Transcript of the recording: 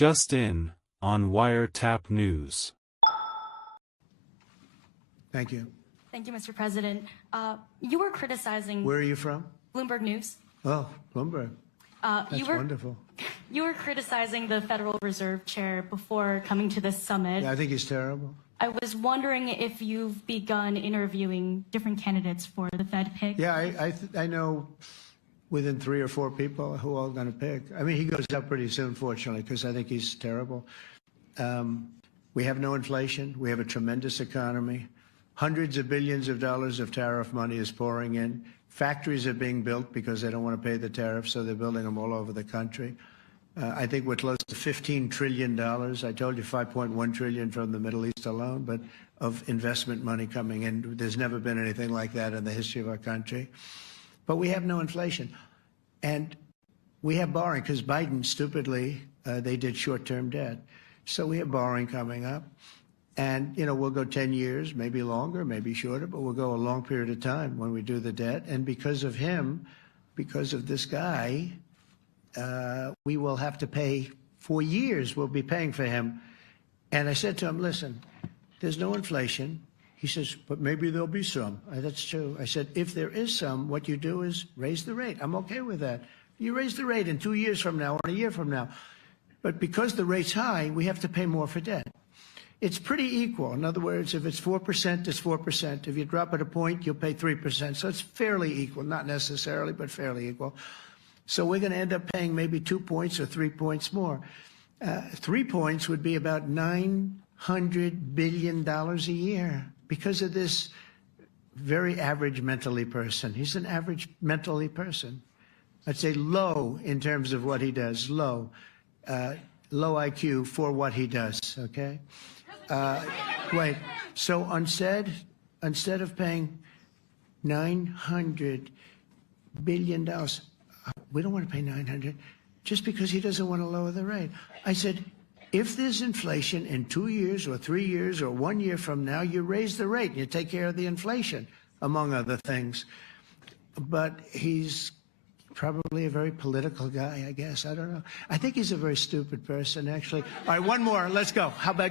Just in, on Wiretap News. Thank you. Thank you, Mr. President. You were criticizing... Where are you from? Bloomberg News. Oh, Bloomberg. That's wonderful. You were criticizing the Federal Reserve Chair before coming to this summit. Yeah, I think he's terrible. I was wondering if you've begun interviewing different candidates for the Fed pick. Yeah, I know within 3 or 4 people who are going to pick. I mean, he goes up pretty soon, fortunately, because I think he's terrible. We have no inflation. We have a tremendous economy. Hundreds of billions of dollars of tariff money is pouring in. Factories are being built because they don't want to pay the tariffs, so they're building them all over the country. I think we're close to $15 trillion. I told you $5.1 trillion from the Middle East alone, but of investment money coming in. There's never been anything like that in the history of our country. But we have no inflation. And we have borrowing because Biden, stupidly, they did short-term debt. So we have borrowing coming up. And, you know, we'll go 10 years, maybe longer, maybe shorter, but we'll go a long period of time when we do the debt. And because of him, because of this guy, we will have to pay for years. We'll be paying for him. And I said to him, listen, there's no inflation. He says, but maybe there'll be some. That's true. I said, if there is some, what you do is raise the rate. I'm okay with that. You raise the rate in 2 years from now or a year from now. But because the rate's high, we have to pay more for debt. It's pretty equal. In other words, if it's 4%, it's 4%. If you drop it a point, you'll pay 3%. So it's fairly equal, not necessarily, but fairly equal. So we're going to end up paying maybe 2 points or 3 points more. 3 points would be about $900 billion a year because of this very average mentally person. He's an average mentally person. I'd say low in terms of what he does, low. Low IQ for what he does, okay? Wait, so instead of paying $900 billion, we don't want to pay 900 just because he doesn't want to lower the rate. I said, if there's inflation in 2 years or 3 years or 1 year from now, you raise the rate and you take care of the inflation, among other things. But he's probably a very political guy, I guess. I don't know. I think he's a very stupid person, actually. All right, one more. Let's go. How about